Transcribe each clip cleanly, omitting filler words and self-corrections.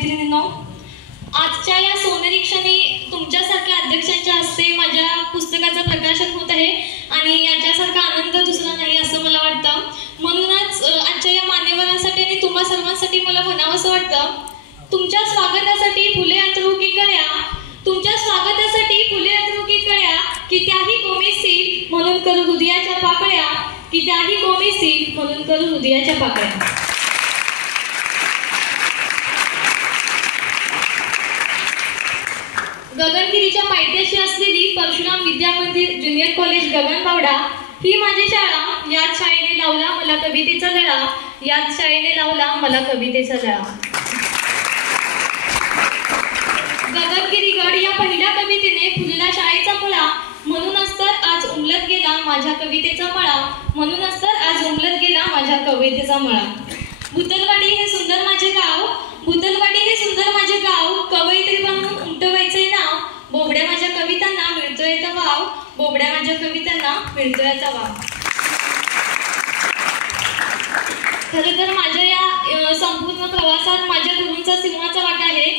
मैत्रिणींनो, आजच्या या सोनेरी क्षणी तुमच्यासारख्या अध्यक्षांच्या हस्ते माझ्या पुस्तकाचं प्रकाशन होत आहे आणि याच्यासारखा आनंद दुसरा नाही असं मला वाटतं. म्हणूनच आजच्या या मान्यवरांसाठी आणि तुम्हा सर्वांसाठी मला म्हणावंसं वाटतं, तुमच्या स्वागतासाठी फुले अंतरू की कळ्या, तुमच्या स्वागतासाठी फुले अंतरू की कळ्या, की त्याही गोमेसील म्हणून करू हृदयाच्या पाकळ्या, की त्याही गोमेसील म्हणून करू हृदयाच्या पाकळ्या. गगनगिरीच्या पायथ्याशी असलेली परशुराम विद्या मंदिर ज्युनियर कॉलेज गगनबावडा ही माझी शाळा. याच शाळेने लावला मला कवितेचा लळा, याच शाळेने लावला मला कवितेचा लळा. गगनगिरी गड या पहिल्या कवितेने फुलला शाळेचा फळा, म्हणूनच तर आज उमलत गेला माझ्या कवितेचा मळा, म्हणूनच तर आज उमलत गेला माझ्या कवितेचा मळा. भुतलवाडी हे सुंदर माझे गाव, भुतलवाडी हे सुंदर माझे गाव, कवयित्री बनून उमटवायचे नाव, बोबड्या माझ्या कवितांना मिळतोय तो वाव, बोबड्या माझ्या कवितांना मिळतोय तो वाव. खरं तर माझ्या या संपूर्ण प्रवासात माझ्या गुरूंचा सिंहाचा वाटा आहे.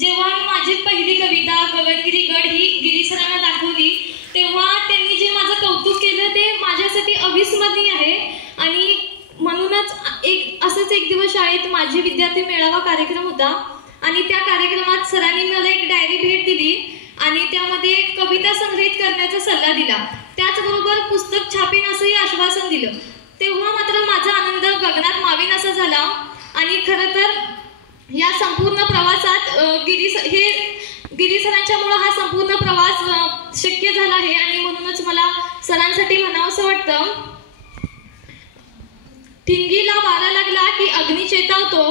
जेव्हा मी माझी पहिली कविता गगनगिरी गड ही गिरीसरांना दाखवली, तेव्हा त्यांनी जे माझं कौतुक केलं ते माझ्यासाठी अविस्मरणीय आहे. आणि म्हणूनच असंच एक दिवस शाळेत माझी विद्यार्थी मेळावा कार्यक्रम होता आणि त्या कार्यक्रमात सरांनी मला एक डायरी भेट दिली आणि त्यामध्ये कविता संग्रहित करण्याचा सल्ला दिला, त्याचबरोबर पुस्तक छापीन असंही आश्वासन दिलं. तेव्हा मात्र माझा आनंद गगनात मावेन असा झाला. आणि खरं तर या संपूर्ण प्रवासात गिरी सरांच्यामुळे हा संपूर्ण प्रवास शक्य झाला आहे. आणि म्हणूनच मला सरांसाठी म्हणावंसं वाटतं, ठिणगीला वारा लागला की अग्नी चेतावतो,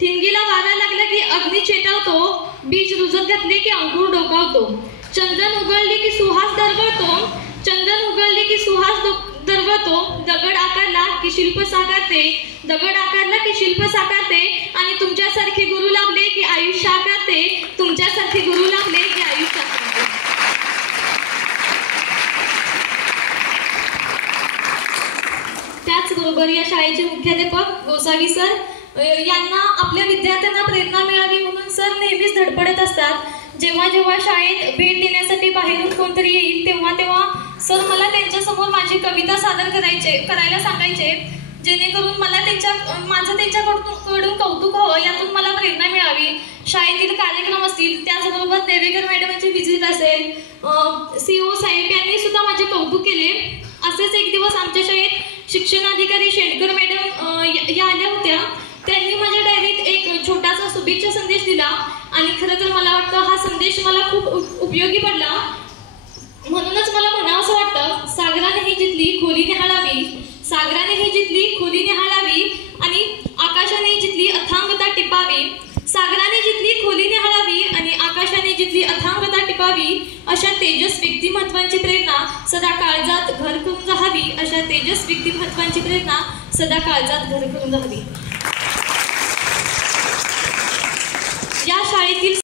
ठिणगीला वारा लागला की अग्नी चेतावतो, बीज रुजत घातले की अंकुर डोकावतो, चंदन उगळली की सुहास दरवळतो, चंदन उगळली की सुहास दरवळतो, दगड आकारला की शिल्प साकारते, दगड आकारला की शिल्प साकारते, आणि तुमच्यासारखे गुरु लाभले की आयुष्य आकारते, तुमच्यासारखे गुरु लाभले की आयुष्य आकारते. त्याचबरोबर या शाळेचे मुख्याध्यापक गोसावी सर यांना आपल्या विद्यार्थ्यांना प्रेरणा मिळावी म्हणून सर नेहमीच धडपडत असतात. जेव्हा जेव्हा शाळेत भेट देण्यासाठी बाहेरून कोणतरी येईल तेव्हा सर मला त्यांच्यासमोर माझी कविता सादर करायला सांगायचे, जेणेकरून मला माझं त्यांच्याकडून कौतुक व्हावं, यातून मला प्रेरणा मिळावी. शाळेतील कार्यक्रम असतील, त्याचबरोबर देवेकर मॅडमांची व्हिजिट असेल, CO साहेब यांनी सुद्धा माझे कौतुक केले. असेच एक दिवस आमच्या शाळेत शिक्षणाधिकारी शेंडकर मॅडम या आल्या होत्या. त्यांनी माझ्या डायरीत एक छोटासा शुभेच्छा संदेश दिला आणि खरं तर मला वाटतं हा संदेश मला खूप उपयोगी पडला. म्हणूनच मला म्हणावंसं वाटतं, सागराने ही जितली खोली निहाळावी, सागराने ही जितली खोली निहाळावी, आणि आकाशाने जितली अथांगता टिपावी, सागराने जितली खोली निहाळावी आणि आकाशाने जितली अथांगता टिपावी, अशा तेजस व्यक्तिमत्वांची प्रेरणा सदा काळजात घर करून राहावी, अशा तेजस व्यक्तिमत्वांची प्रेरणा सदा काळजात घर करून राहावी. या शाळेतील